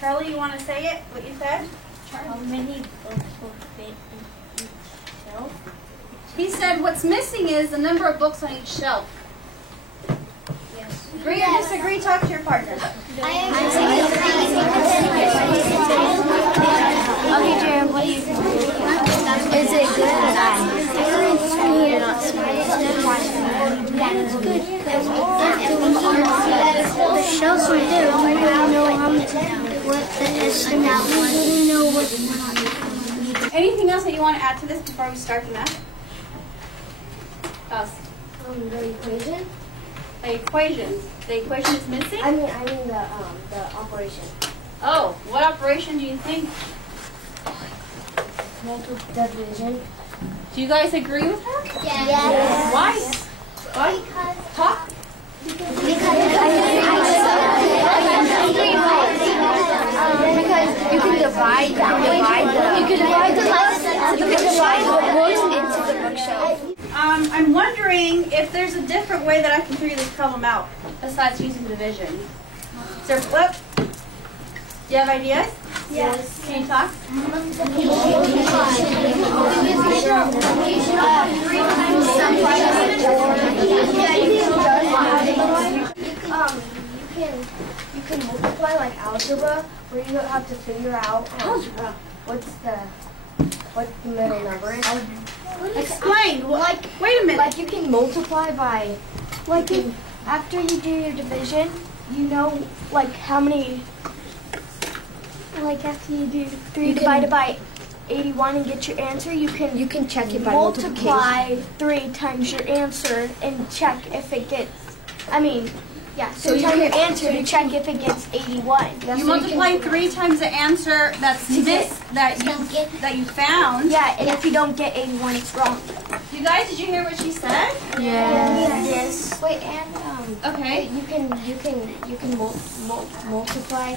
Charlie, you want to say it? What you said? How many books will fit in each shelf? He said what's missing is the number of books on each shelf. Yes. Agree or disagree? Talk to your partner. Okay, Jared, what do you think? Is it good or bad? You're not smart. It's good because the shelves are there. We don't know what the estimate. We don't know what. Anything else that you want to add to this before we start the math? The equation. The equation. The equation is missing? I mean the operation. Oh, what operation do you think? Multiple division. Do you guys agree with her? Yes. Why? Why? Talk. Because you can divide the books into the bookshelf. I'm wondering if there's a different way that I can figure this problem out besides using division. Is there flip? Do you have ideas? Yes. Can you talk? You can multiply like algebra, where you don't have to figure out Algebra. what the middle number is. Explain. Wait a minute. Like you can multiply by, like after you do your division, you know like how many. Like after you do 3 divided by 81 and get your answer, you can check it by multiply 3 times your answer and check if it gets. So you your answer to check if it gets 81. You multiply 3 times the answer that's that you found. Yeah, and if you don't get 81, it's wrong. You guys, did you hear what she said? Yes. Wait, and Okay. you can multiply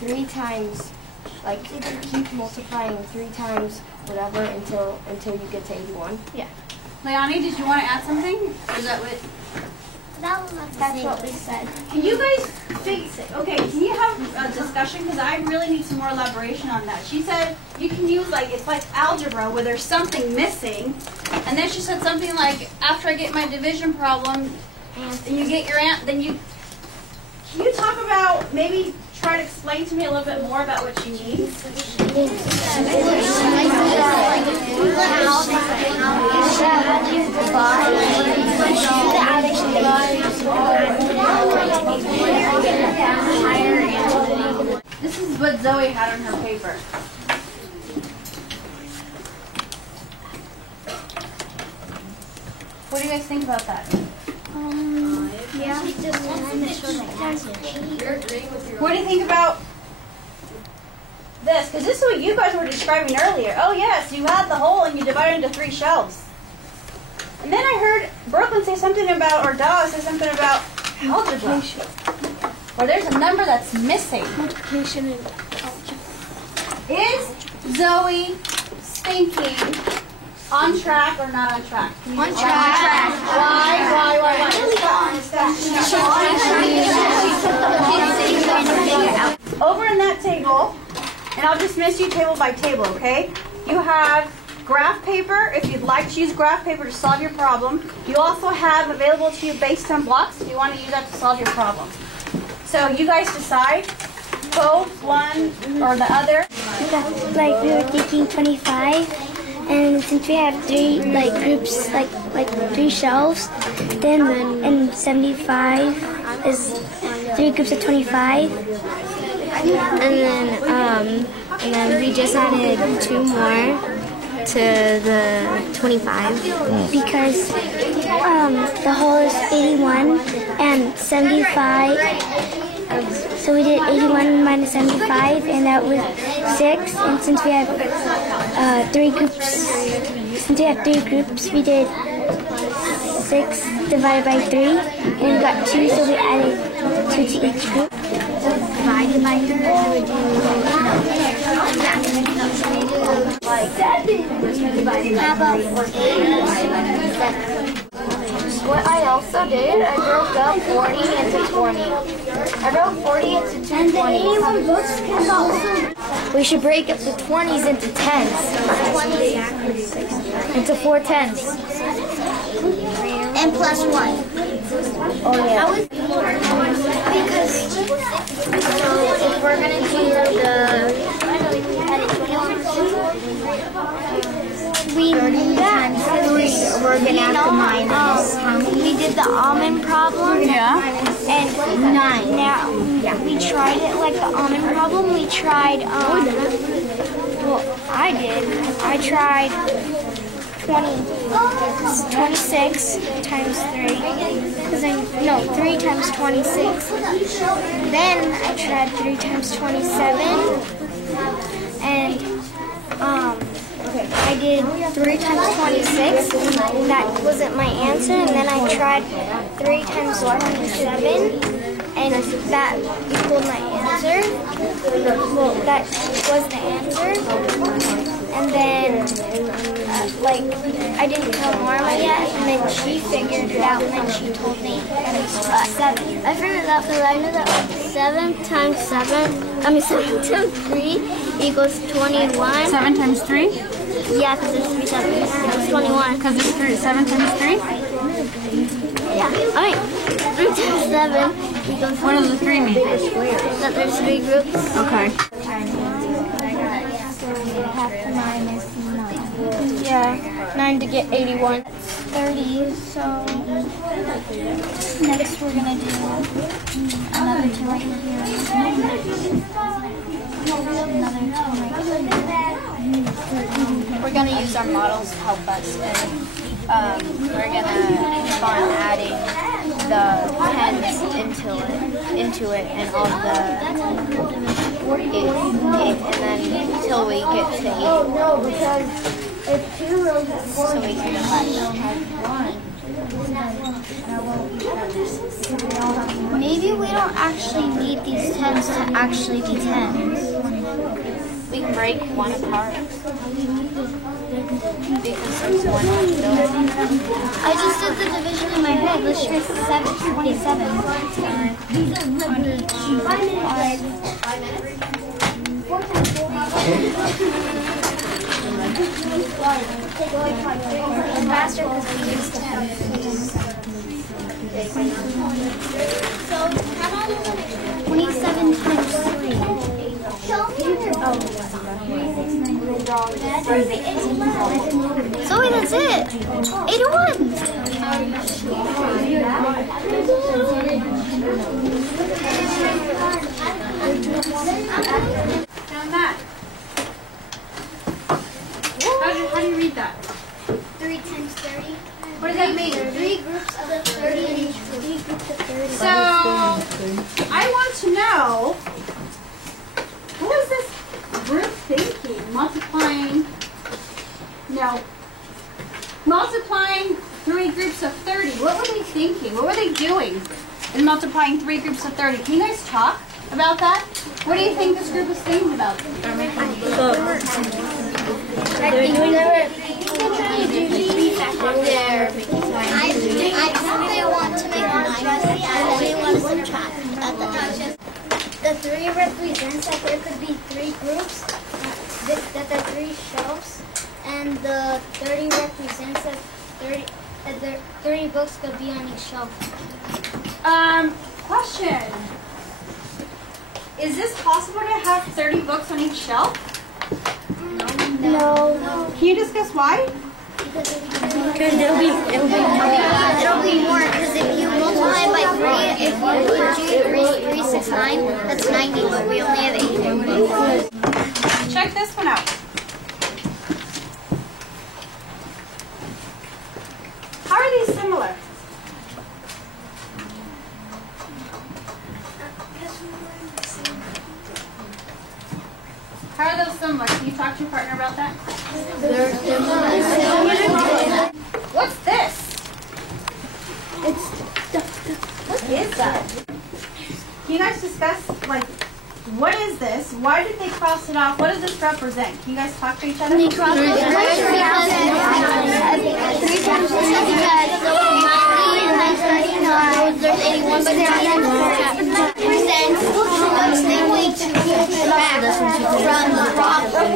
3 times. Like keep multiplying 3 times whatever until you get to 81. Yeah. Leonie, did you want to add something? Or is that what? That's what we said. Can you guys fix it? Okay, can you have a discussion? Because I really need some more elaboration on that. She said you can use it's like algebra where there's something missing. And then she said something like, after I get my division problem, and you get your can you talk about, maybe try to explain to me a little bit more about what she means? This is what Zoe had on her paper. What do you guys think about that? Yeah. What do you think about this? Because this is what you guys were describing earlier. Oh yes, you had the hole and you divided into 3 shelves. And then I heard Brooklyn say something about, or Dawes say something about algebra. Where there's a number that's missing. Multiplication and Is Zoe thinking on track or not on track? On track. Why? Over in that table, and I'll dismiss you table by table, okay? You have graph paper, if you'd like to use graph paper to solve your problem. You also have available to you base 10 blocks if you want to use that to solve your problem. So you guys decide, both one or the other. Like we were thinking 25, and since we have 3 groups, like 3 shelves, then and 75 is 3 groups of 25, and then we just added 2 more to the 25 because the whole is 81 and 75. So we did 81 minus 75, and that was 6. And since we have 3 groups, we did 6 divided by 3, and we got 2, so we added 2 to each group. Divided by 3, we would do how about 8? what I also did, I broke up 40 into 20. I broke 40 into two 20s. We should break up the 20s into 10s. Into 4 10s. And plus 1. Oh yeah. Because so if we're gonna do we times 3, we're gonna have to minus how many? We did the almond problem. Yeah. And 9. Now we tried it like the almond problem. We tried well I tried 26 times 3. Because 3 times 26. Then I tried 3 times 27. And I did 3 times 26. That wasn't my answer. And then I tried 3 times 27. And that equaled my answer. Well, that was the answer. And then, I didn't tell Norma yet, and then she figured it out, and then she told me, and it's 7. I figured it out because I knew that 7 times 3 equals 21. 7 times 3? Yeah, because there's 3 sevens. It's 21. Because it's 7 times 3? Yeah. Alright. 3 times 7 equals... What does the 3 mean? That there's 3 groups. Okay. Yeah, 9 to get 81. 30, so next we're going to do another 2 right here. Another 2 right here. We're going to use our models to help us, and we're going to keep on adding the tens into it and all the 8, and then until we get to 8. No, because if 2 rows at 4, So we can have Maybe we don't actually need these 10s to actually be 10s. we can break one apart because there's one left over. I just did the division in my head. Let's try 27. faster because we used to have 27 times 3. Zoe, that's it. 81. Now that. How do you read that? 3 times 30. What does that mean? 3 groups of 30 in each group. 3 groups of 30. So, I want to know, what was this group thinking? Multiplying 3 groups of 30. What were they thinking? What were they doing in multiplying 3 groups of 30? Can you guys talk about that? What do you think this group was thinking about? They're doing I think they want to make minus and they want to subtract at the end. The 3 represents that there could be 3 groups, that there are 3 shelves, and the 30 represents that 30 books could be on each shelf. Question. Is this possible to have 30 books on each shelf? No. Can you discuss why? Because it'll be more, because if you multiply by 3, if you put 369, that's 90, but we only have 80 books. Check this one out. How are these similar? How are those similar? Can you talk to your partner about that? What's this? What is that? Can you guys discuss, what is this? Why did they cross it off? What does this represent? Can you guys talk to each other? They cross it off because 3 times 3 because there's 81, but they're percent stay way too back from the problem.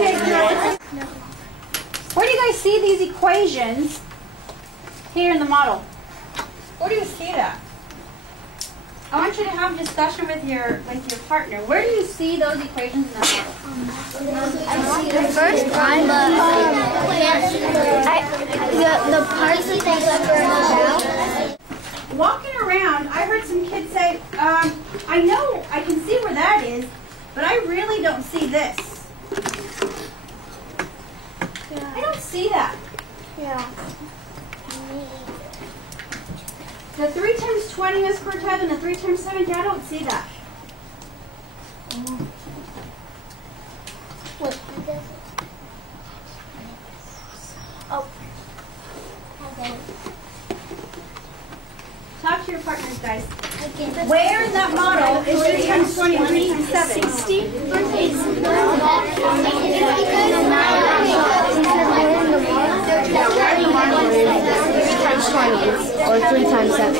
Where do you guys see these equations here in the model? Where do you see that? I want you to have a discussion with your partner. Where do you see those equations in the model? The first one, but the parts that they about. Walking around, I heard some kids say, I know, I can see where that is, but I really don't see this. Yeah. I don't see that. Yeah. The 3 times 20, Miss Cortez, and the 3 times 70, I don't see that. What? Oh. Talk to your partners, guys. Where in that model is 3 times 20 and 3 times 7? 60? Or 3 times 7.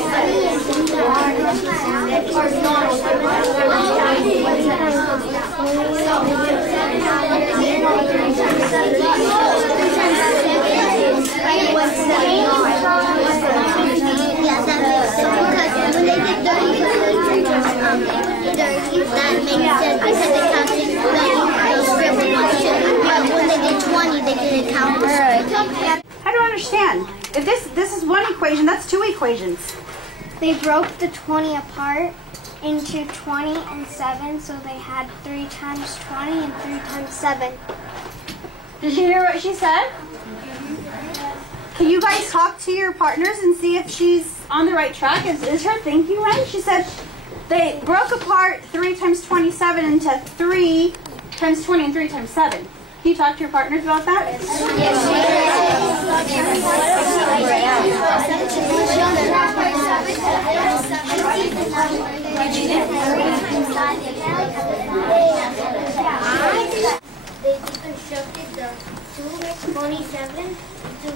That makes sense because they counted the scribble function. But when they did 20, they didn't count the scribble. I don't understand. If this is one equation, that's 2 equations. They broke the 20 apart into 20 and 7, so they had 3 times 20 and 3 times 7. Did you hear what she said? Can you guys talk to your partners and see if she's on the right track? Is her thinking right? She said they broke apart 3 times 27 into 3 times 20 and 3 times 7. Can you talk to your partners about that? They deconstructed the 227 into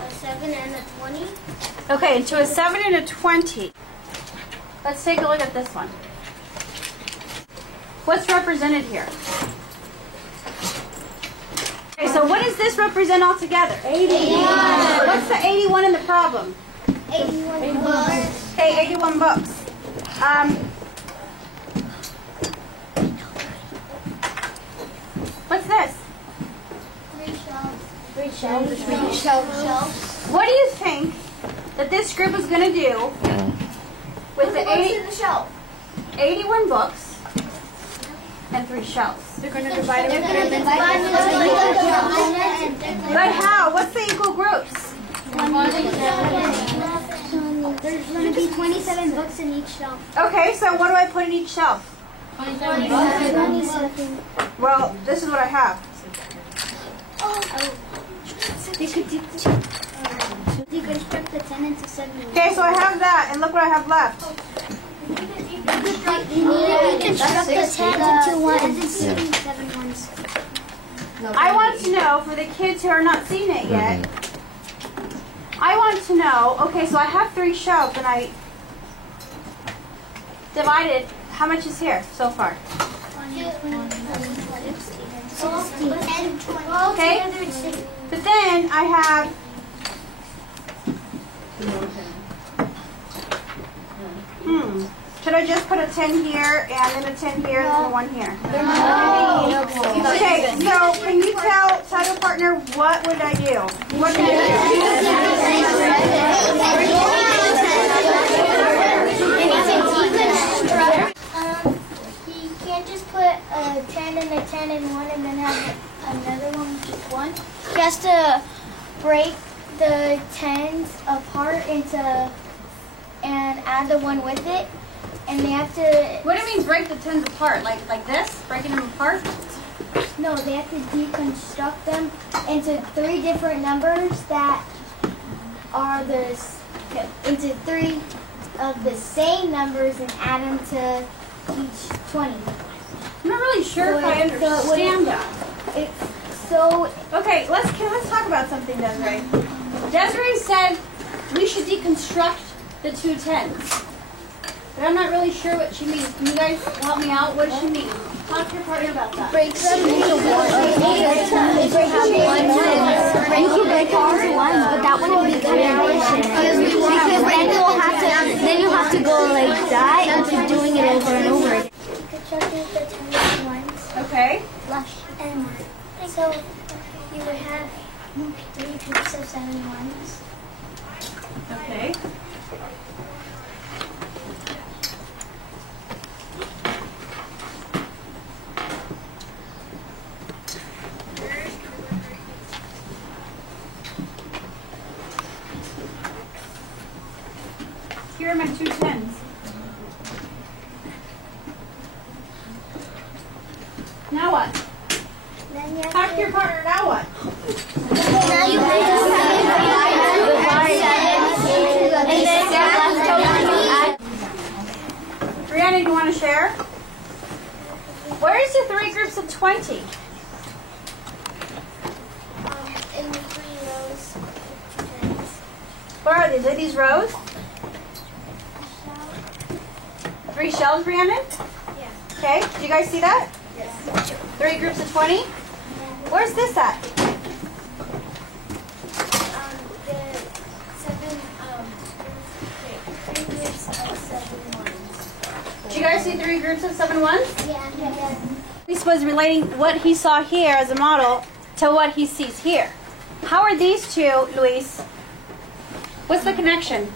a 7 and a 20. Okay, into a 7 and a 20. Let's take a look at this one. What's represented here? Okay, so what does this represent altogether? 81. What's the 81 in the problem? 81 books. Okay, 81 books. What's this? 3 shelves. What do you think that this group is going to do with the 81 books and 3 shelves? They're going to divide They're them. going to divide them. But how? What's the equal groups? There's going to be 27 books in each shelf. Okay, so what do I put in each shelf? 27. Well, this is what I have. They could deconstruct the 10 into 7. Okay, so I have that, and look what I have left. Deconstruct the 10 into 1 and 7 ones. I want to know, for the kids who are not seeing it yet, I want to know, okay, so I have 3 shelves, and I divided, how much is here so far? 10, 20. Okay, but then I have should I just put a 10 here and then a 10 here and then 1 here? Okay, so can you tell your partner what would I do? What would I You can't just put a 10 and a 10 in one and then have another one which is 1. He has to break the 10s apart and add the 1 with it. And they have to... What do you mean break the 10s apart? Like this? Breaking them apart? No, they have to deconstruct them into 3 different numbers that are into 3 of the same numbers and add them to each 20. I'm not really sure if I understand that. Okay, let's talk about something, Desiree. Desiree said we should deconstruct the two tens. But I'm not really sure what she means. Can you guys help me out? What does she mean? Talk to your partner about that. Break them into one. If you have one, you can break them into one, but that wouldn't be combination. Because then you'll have to go like that and keep doing it over and over again. Constructing the tens and ones. Okay. And so you would have 3 groups of 7 ones. Okay. Here are my two tens. Now what? Then you have Talk to your partner, now what? now you Brianna, do you want to share? Where's the 3 groups of 20? in 3 rows of tens. Where are these? Are these rows? 3 shells, Brianna? Yeah. Okay, do you guys see that? Yes. 3 groups of 20? Where's this at? The 3 groups of 7 ones. Do you guys see 3 groups of 7 ones? Yeah. Luis was relating what he saw here as a model to what he sees here. How are these two, Luis? What's the connection?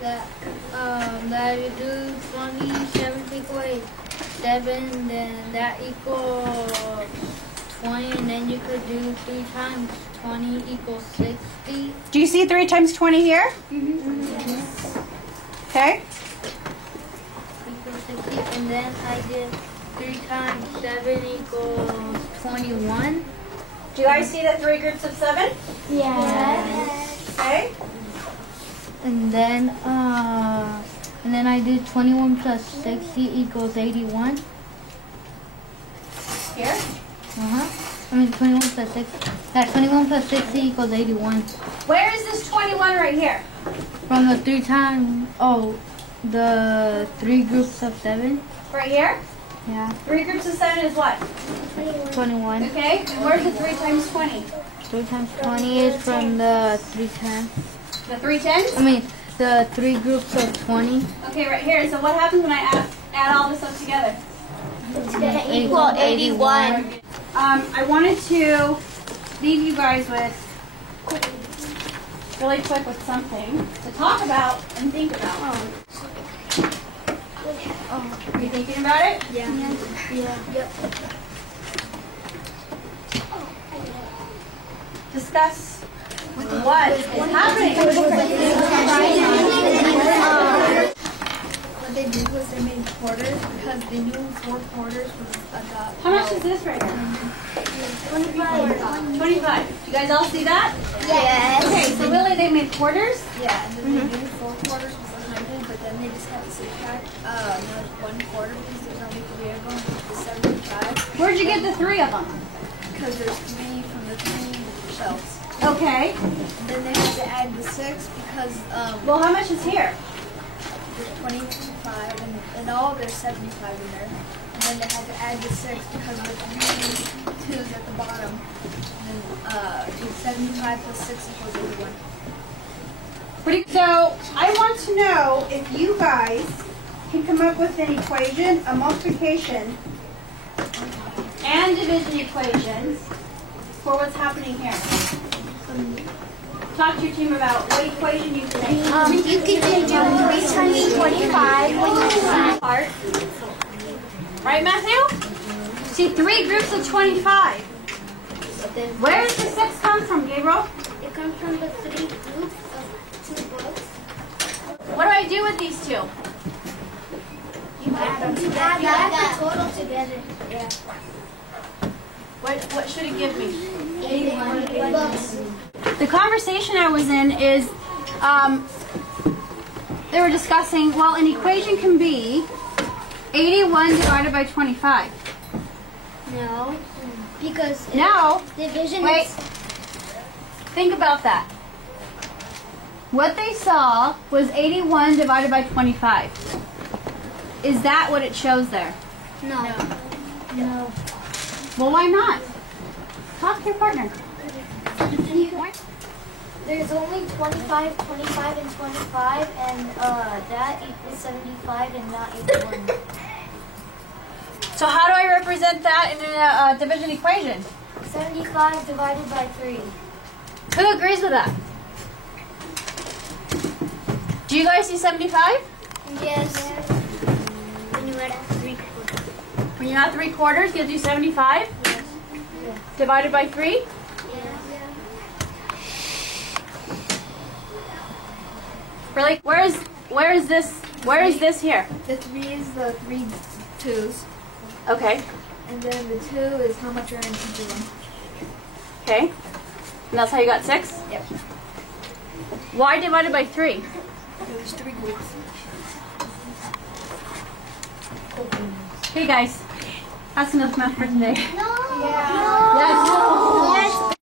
That you do 20, 7 equal 8. 7, then that equals 20, and then you could do 3 times 20 equals 60. Do you see 3 times 20 here? Okay. Equals 60, and then I did 3 times 7 equals 21. Do you guys see the 3 groups of 7? Yes. Okay. And then I did 21 plus 60 equals 81. Here. I mean 21 plus 6. Yeah, 21 plus 60 equals 81. Where is this 21 right here? From the 3 times, the 3 groups of 7. Right here? Yeah, 3 groups of 7 is what? 21. Okay. And where's the 3 times 20? 3 times 20 is from the 3 times. The 3 tens? I mean, the 3 groups of 20. Okay, right here. So what happens when I add all this up together? It's going to equal 81. I wanted to leave you guys with, really quick, with something to talk about and think about. Are you thinking about it? Discuss what is happening. What they did was they made quarters because they knew 4 quarters was about. How much is this right here? 25. You guys all see that? Yes. Okay, so really they made quarters? Yeah, and then they knew 4 quarters was 100, but then they just had to subtract 1 quarter because there's only 3 of them, the 75. Where'd you get the 3 of them? Because there's 3 from the 3 shells. Okay. And then they had to add the 6 because Well, how much is here? there's 25 and in all there's 75 in there. And then they had to add the 6 because of the 3 2s at the bottom. And then 75 plus 6 equals 81. So I want to know if you guys can come up with an equation, a multiplication and division equations for what's happening here. Talk to your team about what equation you can make. You could do 3 times 25 when you Part. Right, Matthew? See, 3 groups of 25. Where does the 6 come from, Gabriel? It comes from the 3 groups of 2 books. What do I do with these two? You add them together. You add the total together. Yeah. What should it give me? 81 books. The conversation I was in is they were discussing, well, an equation can be 81 divided by 25. No. Because Now, division wait, is think about that. what they saw was 81 divided by 25. Is that what it shows there? No. No. Well, why not? Talk to your partner. There's only 25, 25, and 25, and that equals 75 and not 81. So how do I represent that in a division equation? 75 divided by 3. Who agrees with that? Do you guys see 75? Yes. When you add 3/4. When you add 3/4 gives you 75? Yes. Divided by 3? Really? Where is this here? The 3 is the 3 2s, Okay. and then the 2 is how much are in each of them. Okay. And that's how you got 6? Yep. Why divided by 3? There's 3 groups. Okay guys, that's enough math for today. Yeah.